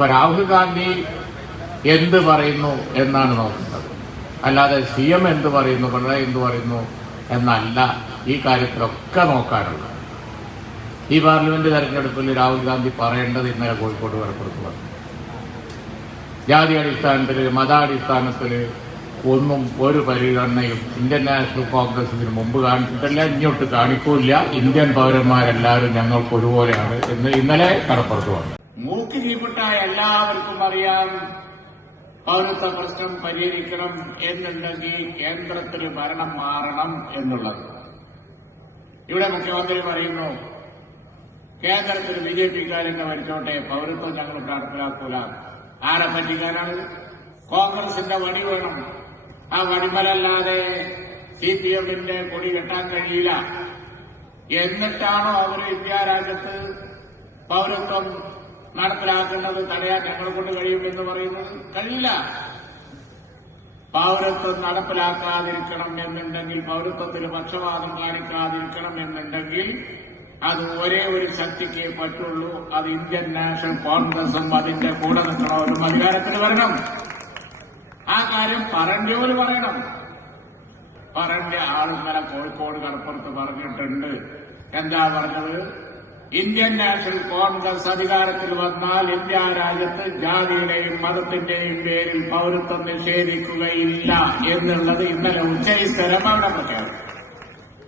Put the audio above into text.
അപ്പൊ രാഹുൽ ഗാന്ധി എന്ത് പറയുന്നു എന്നാണ് നോക്കുന്നത്, അല്ലാതെ CM എന്ത് പറയുന്നു, പിണറായി എന്ത് പറയുന്നു എന്നല്ല ഈ കാര്യത്തിലൊക്കെ നോക്കാനുള്ളത്. ഈ പാർലമെന്റ് തെരഞ്ഞെടുപ്പിൽ രാഹുൽ ഗാന്ധി പറയേണ്ടത് ഇന്നലെ കോഴിക്കോട് മലപ്പുറത്ത് പറഞ്ഞു. ജാതി അടിസ്ഥാനത്തിൽ, മതാടിസ്ഥാനത്തിൽ ഒന്നും ഒരു പരിഗണനയും ഇന്ത്യൻ നാഷണൽ കോൺഗ്രസ് ഇതിന് മുമ്പ് കാണിച്ചിട്ടില്ല, ഇങ്ങോട്ട് കാണിക്കൂല. ഇന്ത്യൻ പൗരന്മാരെല്ലാവരും ഞങ്ങൾക്ക് ഒരുപോലെയാണ് എന്ന് ഇന്നലെ കടപ്പുറത്ത് പറഞ്ഞു. മൂക്ക് ചീപ്പിട്ട എല്ലാവർക്കും അറിയാം പൗരത്വ പ്രശ്നം പരിഹരിക്കണം എന്നുണ്ടെങ്കിൽ കേന്ദ്രത്തിൽ ഭരണം മാറണം എന്നുള്ളത്. ഇവിടെ മുഖ്യമന്ത്രി പറയുന്നു കേന്ദ്രത്തിൽ BJP-ക്കാരെന്നെ ഭരിച്ചോട്ടെ, പൗരത്വം ഞങ്ങൾ നടപ്പിലാക്കൂല. ആരെ പറ്റിക്കാനാണ്? കോൺഗ്രസിന്റെ വടി വേണം. ആ വടിമലല്ലാതെ CPM-ന്റെ കൊടി കെട്ടാൻ കഴിയില്ല. എന്നിട്ടാണോ അവർ ഇന്ത്യ രാജ്യത്ത് പൗരത്വം നടപ്പിലാക്കുന്നത് തടയാൻ ഞങ്ങളെ കൊണ്ട് കഴിയുമെന്ന് പറയുന്നത്? കഴിയില്ല. പൗരത്വം നടപ്പിലാക്കാതിരിക്കണം എന്നുണ്ടെങ്കിൽ, പൗരത്വത്തിന് പക്ഷപാതം കാണിക്കാതിരിക്കണം എന്നുണ്ടെങ്കിൽ അത് ഒരേ ഒരു ശക്തിക്കേ പറ്റുള്ളൂ. അത് ഇന്ത്യൻ നാഷണൽ കോൺഗ്രസും അതിന്റെ കൂടെ നിൽക്കണവരും അധികാരത്തിൽ വരണം. ആ കാര്യം പറഞ്ഞവര് പറയണം. പറഞ്ഞ ആളിന്നലെ കോഴിക്കോട് കടപ്പുറത്ത് പറഞ്ഞിട്ടുണ്ട്. എന്താ പറഞ്ഞത്? ഇന്ത്യൻ നാഷണൽ കോൺഗ്രസ് അധികാരത്തിൽ വന്നാൽ ഇന്ത്യ രാജ്യത്ത് ജാതിയുടെയും മതത്തിന്റെയും പേരിൽ പൗരത്വം നിഷേധിക്കുകയില്ല എന്നുള്ളത് ഇന്നലെ ഉച്ചസ്ഥലം അവിടെ പ്രഖ്യാപിച്ചു.